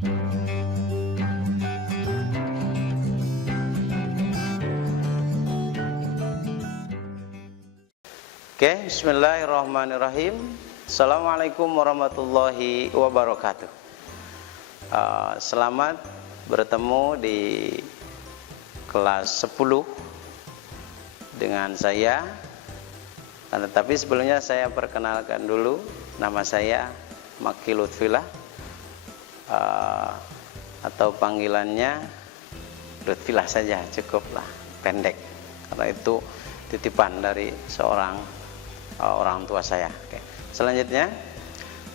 Oke, bismillahirrahmanirrahim. Assalamualaikum warahmatullahi wabarakatuh. Selamat bertemu di kelas 10 dengan saya. Tetapi sebelumnya saya perkenalkan dulu, nama saya Maki Lutfilah, atau panggilannya Lutfilah saja, cukuplah, pendek, karena itu titipan dari seorang orang tua saya. Oke. Selanjutnya,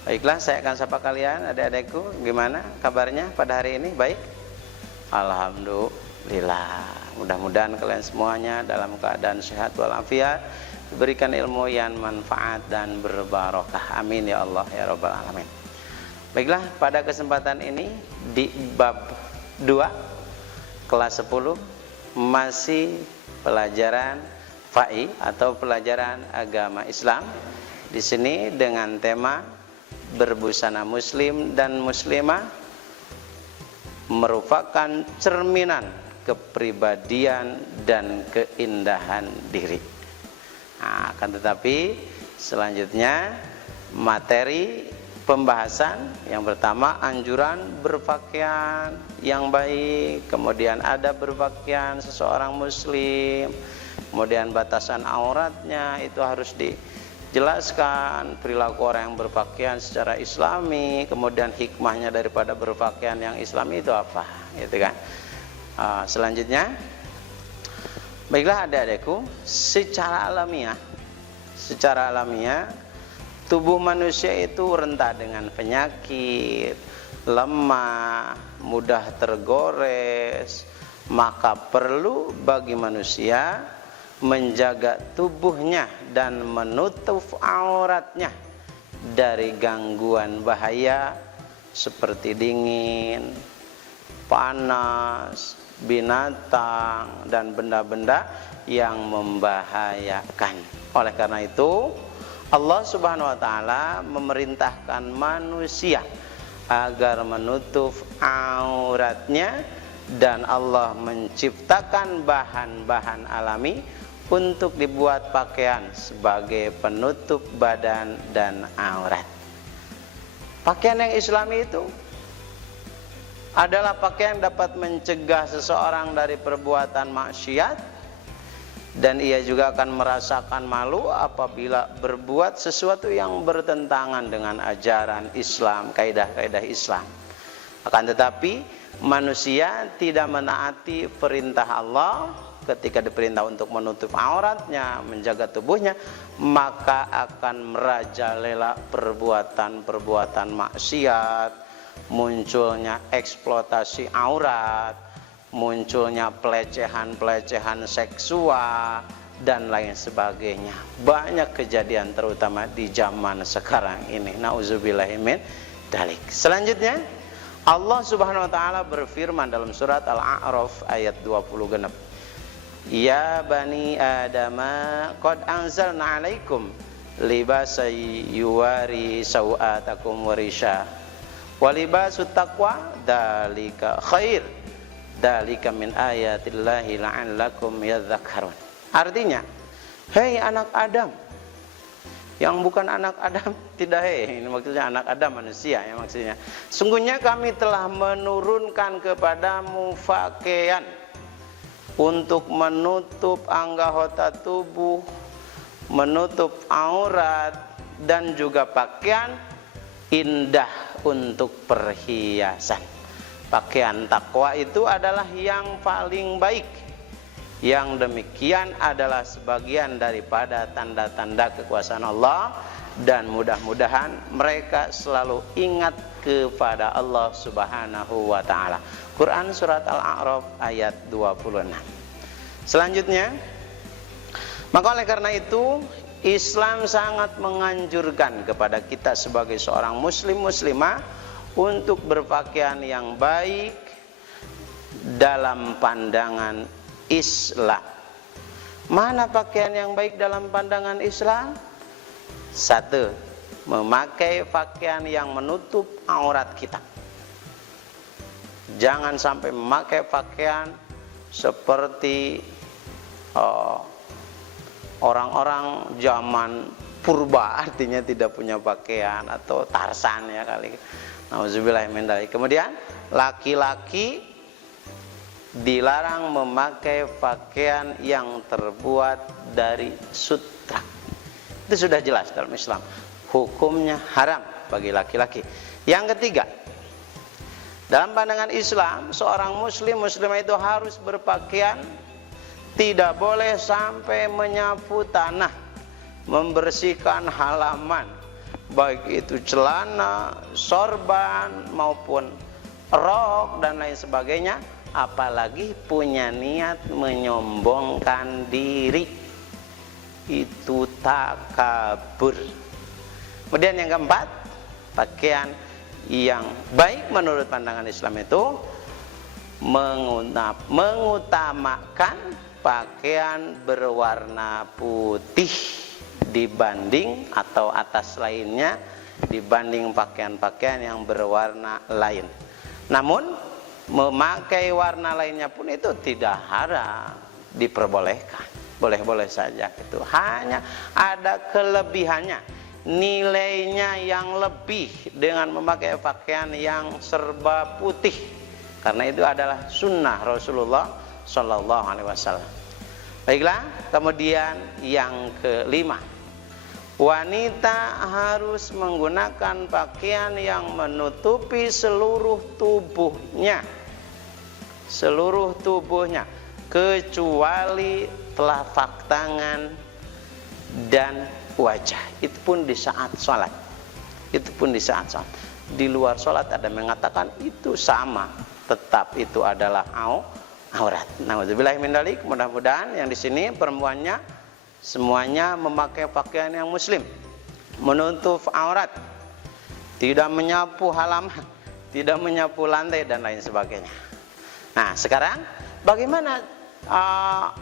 baiklah, saya akan sapa kalian, adik-adikku. Gimana kabarnya pada hari ini? Baik? Alhamdulillah. Mudah-mudahan kalian semuanya dalam keadaan sehat walafiat, diberikan ilmu yang manfaat dan berbarokah. Amin ya Allah ya Rabbal Alamin. Baiklah, pada kesempatan ini di bab 2 kelas 10 masih pelajaran FAI atau pelajaran agama Islam. Di sini dengan tema berbusana muslim dan muslimah merupakan cerminan kepribadian dan keindahan diri. Nah, akan tetapi selanjutnya materi pembahasan yang pertama anjuran berpakaian yang baik, kemudian ada berpakaian seseorang muslim, kemudian batasan auratnya itu harus dijelaskan, perilaku orang yang berpakaian secara islami, kemudian hikmahnya daripada berpakaian yang islami itu apa, gitu kan. Selanjutnya, baiklah adik-adikku, secara alamiah tubuh manusia itu rentan dengan penyakit, lemah, mudah tergores, maka perlu bagi manusia menjaga tubuhnya dan menutup auratnya dari gangguan bahaya seperti dingin, panas, binatang, dan benda-benda yang membahayakan. Oleh karena itu, Allah Subhanahu wa taala memerintahkan manusia agar menutup auratnya, dan Allah menciptakan bahan-bahan alami untuk dibuat pakaian sebagai penutup badan dan aurat. Pakaian yang islami itu adalah pakaian yang dapat mencegah seseorang dari perbuatan maksiat, dan ia juga akan merasakan malu apabila berbuat sesuatu yang bertentangan dengan ajaran Islam, kaidah-kaidah Islam. Akan tetapi manusia tidak menaati perintah Allah. Ketika diperintah untuk menutup auratnya, menjaga tubuhnya, maka akan merajalela perbuatan-perbuatan maksiat, munculnya eksploitasi aurat, munculnya pelecehan-pelecehan seksual, dan lain sebagainya. Banyak kejadian terutama di zaman sekarang ini. Nauzubillahi min dzalik. Selanjutnya, Allah Subhanahu wa taala berfirman dalam surat Al-A'raf ayat 20 genep. Ya bani adama qad anzalna alaikum libasay yuwari sawatakum warisha wa libasut taqwa dzalika khair dzalika min ayatillahi la'allakum yadhakkarun. Artinya, hei anak Adam, yang bukan anak Adam tidak, ini maksudnya anak Adam manusia ya maksudnya. Sungguhnya kami telah menurunkan kepadamu pakaian untuk menutup anggota tubuh, menutup aurat, dan juga pakaian indah untuk perhiasan. Pakaian takwa itu adalah yang paling baik. Yang demikian adalah sebagian daripada tanda-tanda kekuasaan Allah, dan mudah-mudahan mereka selalu ingat kepada Allah Subhanahu wa taala. Quran surat Al-A'raf ayat 26. Selanjutnya, maka oleh karena itu Islam sangat menganjurkan kepada kita sebagai seorang muslim muslimah untuk berpakaian yang baik dalam pandangan Islam. Mana pakaian yang baik dalam pandangan Islam? Satu, memakai pakaian yang menutup aurat kita. jangan sampai memakai pakaian seperti orang-orang zaman purba, artinya tidak punya pakaian, atau Tarsan ya kali. Nauzubillah min dzalik. Kemudian laki-laki dilarang memakai pakaian yang terbuat dari sutra. Itu sudah jelas dalam Islam, hukumnya haram bagi laki-laki. Yang ketiga, dalam pandangan Islam, seorang muslimah itu harus berpakaian, tidak boleh sampai menyapu tanah, membersihkan halaman, baik itu celana, sorban maupun rok dan lain sebagainya, apalagi punya niat menyombongkan diri. Itu takabur. Kemudian yang keempat, pakaian yang baik menurut pandangan Islam itu mengutamakan pakaian berwarna putih dibanding atau atas lainnya, dibanding pakaian-pakaian yang berwarna lain. Namun memakai warna lainnya pun itu tidak haram, diperbolehkan, boleh-boleh saja. Itu hanya ada kelebihannya, nilainya yang lebih dengan memakai pakaian yang serba putih, karena itu adalah sunnah Rasulullah Shallallahu Alaihi Wasallam. Baiklah, kemudian yang kelima, wanita harus menggunakan pakaian yang menutupi seluruh tubuhnya, kecuali telapak tangan dan wajah. Itu pun di saat sholat. Di luar sholat ada mengatakan itu sama, tetap itu adalah aurat. Nauzubillah min dzalik. Mudah-mudahan yang di sini perempuannya semuanya memakai pakaian yang muslim, menutup aurat, tidak menyapu halaman, tidak menyapu lantai dan lain sebagainya. Nah, sekarang bagaimana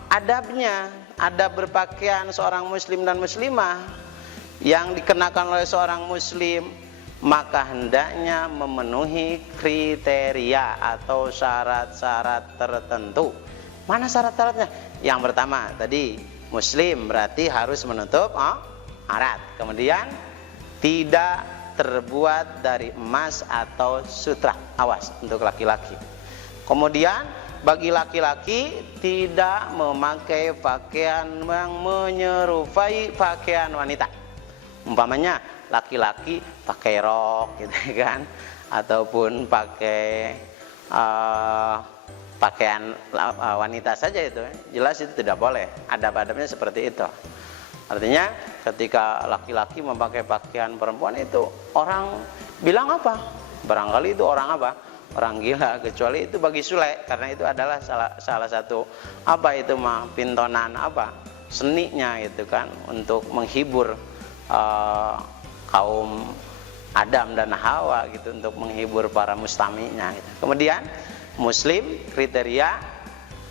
adabnya, adab berpakaian seorang muslim dan muslimah yang dikenakan oleh seorang muslim? Maka hendaknya memenuhi kriteria atau syarat-syarat tertentu. Mana syarat-syaratnya? Yang pertama tadi, muslim berarti harus menutup aurat. Kemudian tidak terbuat dari emas atau sutra. Awas untuk laki-laki. Kemudian bagi laki-laki tidak memakai pakaian yang menyerupai pakaian wanita. Umpamanya laki-laki pakai rok gitu kan, ataupun pakai pakaian wanita saja, itu jelas itu tidak boleh. Adab-adabnya seperti itu. Artinya ketika laki-laki memakai pakaian perempuan itu orang bilang apa? Barangkali itu orang apa? Orang gila, kecuali itu bagi Sule, karena itu adalah salah satu pintonan seninya itu kan, untuk menghibur kaum Adam dan Hawa gitu, untuk menghibur para mustaminya gitu. Kemudian muslim kriteria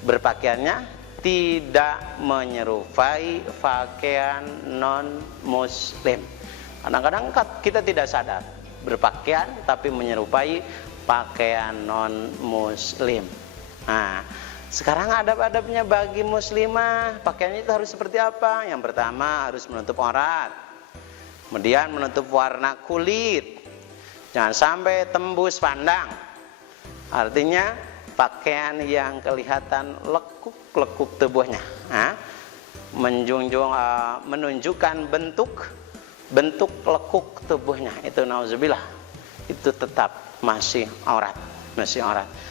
berpakaiannya tidak menyerupai pakaian non muslim. Kadang-kadang kita tidak sadar berpakaian tapi menyerupai pakaian non muslim. Nah, sekarang adab-adabnya bagi muslimah, pakaiannya itu harus seperti apa? Yang pertama harus menutup aurat, kemudian menutup warna kulit, jangan sampai tembus pandang. Artinya pakaian yang kelihatan lekuk-lekuk tubuhnya, menunjukkan bentuk lekuk tubuhnya, itu nauzubillah, itu tetap masih aurat.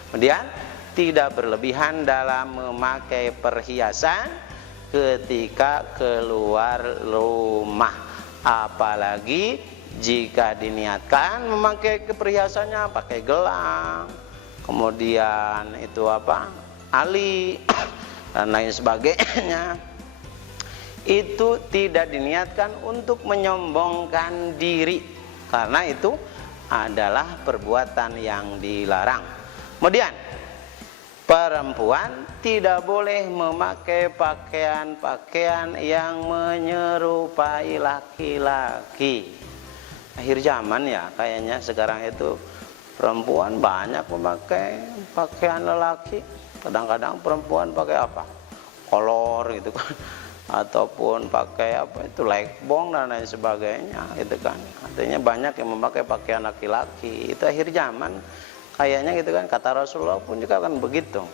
Kemudian tidak berlebihan dalam memakai perhiasan ketika keluar rumah, apalagi jika diniatkan memakai perhiasannya pakai gelang, kemudian itu ali dan lain sebagainya. Itu tidak diniatkan untuk menyombongkan diri, karena itu adalah perbuatan yang dilarang. Kemudian perempuan tidak boleh memakai pakaian-pakaian yang menyerupai laki-laki. Akhir zaman ya kayaknya sekarang itu Perempuan banyak memakai pakaian lelaki. Kadang-kadang perempuan pakai apa? Kolor gitu kan, ataupun pakai apa itu lekbong dan lain sebagainya gitu kan. Artinya banyak yang memakai pakaian laki-laki. Itu akhir zaman kayaknya gitu kan. Kata Rasulullah pun juga kan begitu.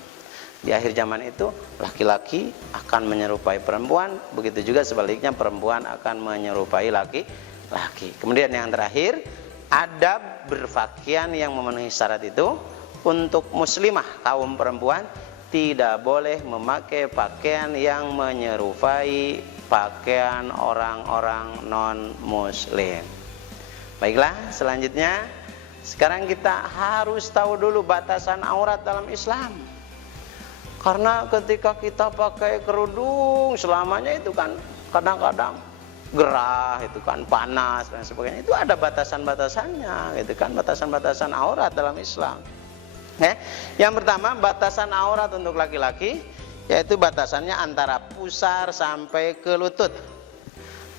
Di akhir zaman itu laki-laki akan menyerupai perempuan, begitu juga sebaliknya perempuan akan menyerupai laki-laki. Kemudian yang terakhir, adab berpakaian yang memenuhi syarat itu. Untuk muslimah kaum perempuan tidak boleh memakai pakaian yang menyerupai pakaian orang-orang non-muslim. Baiklah, selanjutnya sekarang kita harus tahu dulu batasan aurat dalam Islam. Karena ketika kita pakai kerudung selamanya itu kan kadang-kadang gerah, itu kan panas dan sebagainya. Itu ada batasan-batasannya, gitu kan, batasan-batasan aurat dalam Islam. Yang pertama, batasan aurat untuk laki-laki yaitu batasannya antara pusar sampai ke lutut,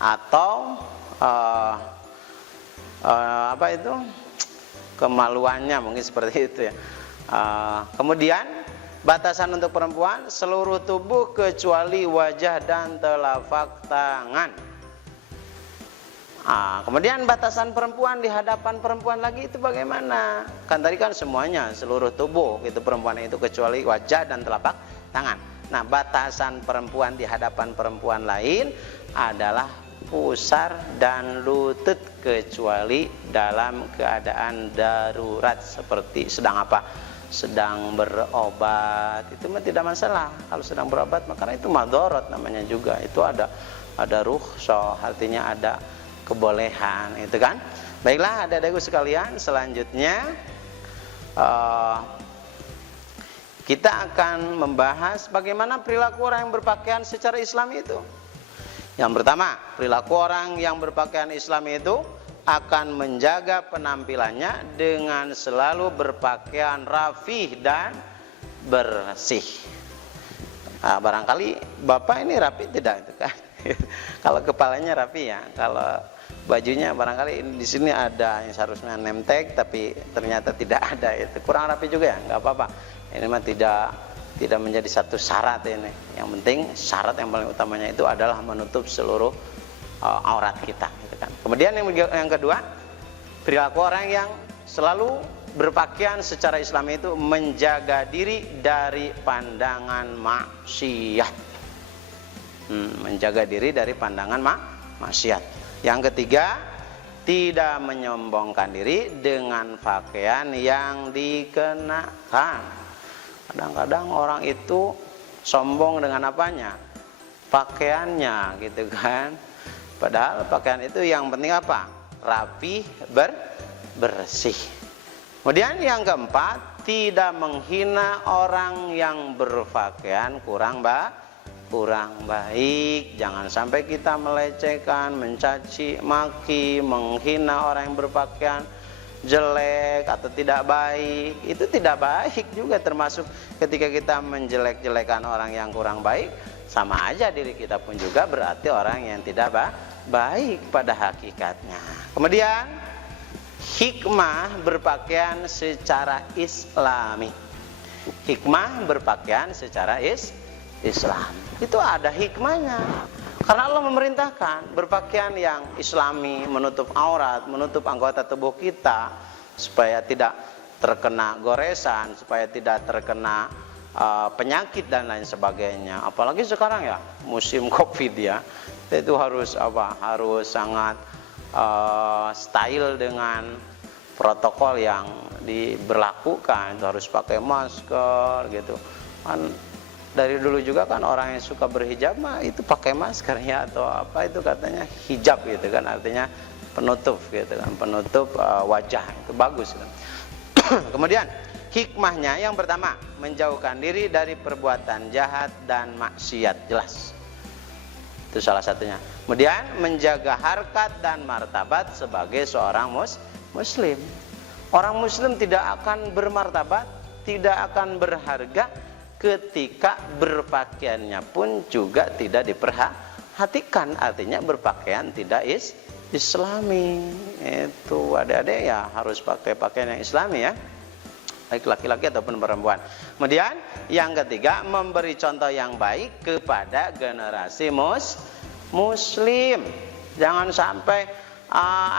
atau apa itu, kemaluannya mungkin seperti itu ya. Kemudian batasan untuk perempuan seluruh tubuh kecuali wajah dan telapak tangan. Kemudian batasan perempuan di hadapan perempuan lagi itu bagaimana? Kan tadi kan semuanya seluruh tubuh itu perempuan itu kecuali wajah dan telapak tangan. Nah, batasan perempuan di hadapan perempuan lain adalah pusar dan lutut kecuali dalam keadaan darurat seperti sedang apa? Sedang berobat, itu mah tidak masalah. Kalau sedang berobat maka itu madharat namanya juga. Itu ada rukhsah, artinya ada kebolehan, itu kan. Baiklah, adik-adikku sekalian, selanjutnya kita akan membahas bagaimana perilaku orang yang berpakaian secara Islam itu. Yang pertama, perilaku orang yang berpakaian Islam itu akan menjaga penampilannya dengan selalu berpakaian rapih dan bersih. Barangkali Bapak ini rapi tidak itu kan? Kalau kepalanya rapi ya, kalau bajunya barangkali di sini ada yang seharusnya name tag tapi ternyata tidak ada, itu kurang rapi juga ya, nggak apa-apa. Ini mah tidak menjadi satu syarat ini. Yang penting syarat yang paling utamanya itu adalah menutup seluruh aurat kita, gitu kan. Kemudian yang kedua, perilaku orang yang selalu berpakaian secara Islam itu menjaga diri dari pandangan maksiat. Menjaga diri dari pandangan maksiat. Yang ketiga, tidak menyombongkan diri dengan pakaian yang dikenakan. Kadang-kadang orang itu sombong dengan apanya? Pakaiannya, gitu kan. Padahal pakaian itu yang penting apa? Rapi, bersih. Kemudian yang keempat, tidak menghina orang yang berpakaian kurang baik. Jangan sampai kita melecehkan, mencaci maki, menghina orang yang berpakaian jelek atau tidak baik. Itu tidak baik juga, termasuk ketika kita menjelek-jelekan orang yang kurang baik, sama aja diri kita pun juga berarti orang yang tidak baik pada hakikatnya. Kemudian hikmah berpakaian secara islami. Hikmah berpakaian secara Islam itu ada hikmahnya, karena Allah memerintahkan berpakaian yang islami, menutup aurat, menutup anggota tubuh kita supaya tidak terkena goresan, supaya tidak terkena penyakit dan lain sebagainya. Apalagi sekarang ya musim Covid ya, itu harus harus sangat style dengan protokol yang diberlakukan. Itu harus pakai masker gitu kan. Dari dulu juga kan orang yang suka berhijab mah itu pakai masker ya, atau apa itu katanya hijab gitu kan, artinya penutup gitu kan, penutup wajah, itu bagus kan. Kemudian hikmahnya yang pertama, menjauhkan diri dari perbuatan jahat dan maksiat, jelas itu salah satunya. Kemudian menjaga harkat dan martabat sebagai seorang muslim. Orang muslim tidak akan bermartabat, tidak akan berharga ketika berpakaiannya pun juga tidak diperhatikan. Artinya berpakaian tidak Islami. Itu adik-adik ya harus pakai pakaian yang Islami ya, baik laki-laki ataupun perempuan. Kemudian yang ketiga, memberi contoh yang baik kepada generasi muslim. Jangan sampai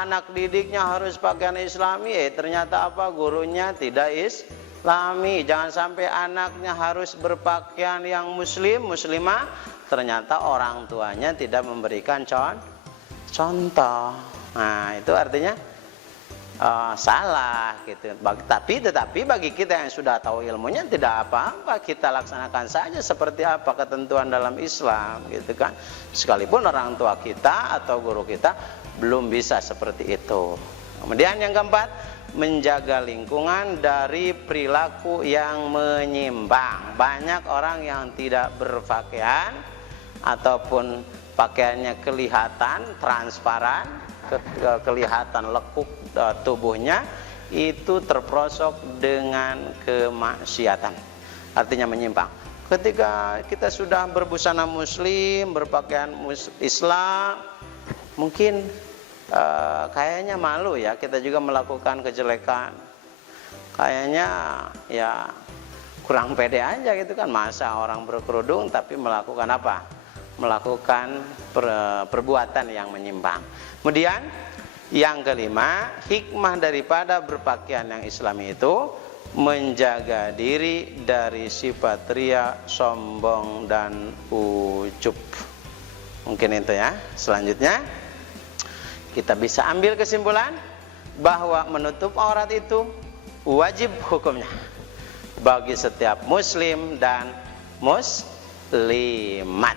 anak didiknya harus pakaian Islami, ternyata apa, gurunya tidak Islami. Jangan sampai anaknya harus berpakaian yang muslimah, ternyata orang tuanya tidak memberikan contoh. Nah, itu artinya salah gitu. Tetapi bagi kita yang sudah tahu ilmunya tidak apa-apa, kita laksanakan saja seperti apa ketentuan dalam Islam gitu kan. Sekalipun orang tua kita atau guru kita belum bisa seperti itu. Kemudian yang keempat, menjaga lingkungan dari perilaku yang menyimpang. Banyak orang yang tidak berpakaian ataupun pakaiannya kelihatan transparan, kelihatan lekuk tubuhnya, itu terprosok dengan kemaksiatan, artinya menyimpang. Ketika kita sudah berbusana muslim, berpakaian Islam, mungkin kayaknya malu ya, kita juga melakukan kejelekan, kayaknya ya kurang pede aja gitu kan. Masa orang berkerudung tapi melakukan apa? Melakukan perbuatan yang menyimpang. Kemudian yang kelima, hikmah daripada berpakaian yang Islami itu menjaga diri dari sifat ria, sombong dan ujub. Mungkin itu ya. Selanjutnya kita bisa ambil kesimpulan bahwa menutup aurat itu wajib hukumnya bagi setiap muslim dan muslimat.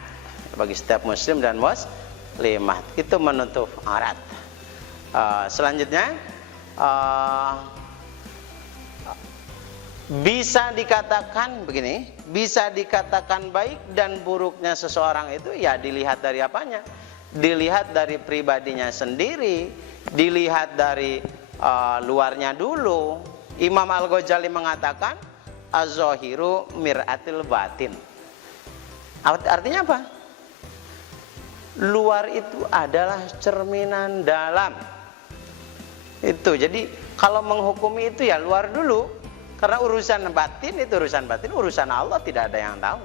Bagi setiap muslim dan muslimat itu menutup aurat. Selanjutnya bisa dikatakan begini, bisa dikatakan baik dan buruknya seseorang itu ya dilihat dari apanya? Dilihat dari pribadinya sendiri, dilihat dari luarnya dulu. Imam Al-Ghazali mengatakan az-zahiru mir'atil batin. Artinya apa? Luar itu adalah cerminan dalam. Itu jadi kalau menghukumi itu ya luar dulu, karena urusan batin itu urusan Allah, tidak ada yang tahu.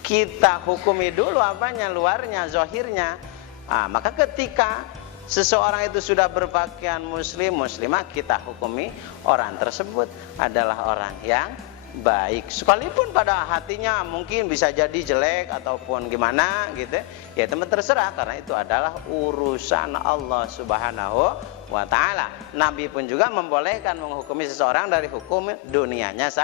Kita hukumi dulu apanya, luarnya, zahirnya. Maka ketika seseorang itu sudah berpakaian muslimah, kita hukumi orang tersebut adalah orang yang baik, sekalipun pada hatinya mungkin bisa jadi jelek ataupun gimana gitu ya, teman terserah, karena itu adalah urusan Allah Subhanahu wa ta'ala. Nabi pun juga membolehkan menghukumi seseorang dari hukum dunianya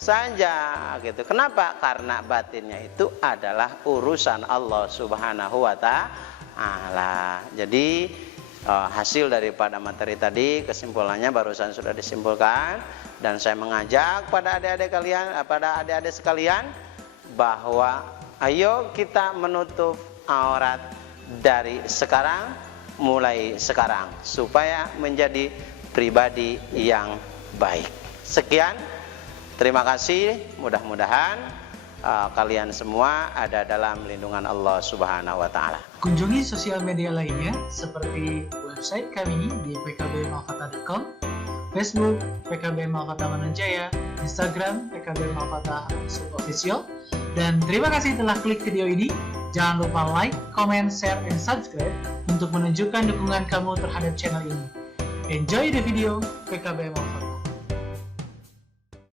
saja gitu. Kenapa? Karena batinnya itu adalah urusan Allah Subhanahu wa ta'ala. Jadi hasil daripada materi tadi, kesimpulannya barusan sudah disimpulkan, dan saya mengajak pada adik-adik sekalian bahwa ayo kita menutup aurat dari sekarang, mulai sekarang, supaya menjadi pribadi yang baik. Sekian, terima kasih. Mudah-mudahan kalian semua ada dalam lindungan Allah Subhanahu wa ta'ala. Kunjungi sosial media lainnya seperti website kami di pkbmalfata.com, Facebook PKB Malfata Mananjaya, Instagram PKB Malfata _official. Dan terima kasih telah klik video ini. Jangan lupa like, comment, share, and subscribe untuk menunjukkan dukungan kamu terhadap channel ini. Enjoy the video PKB Malfata.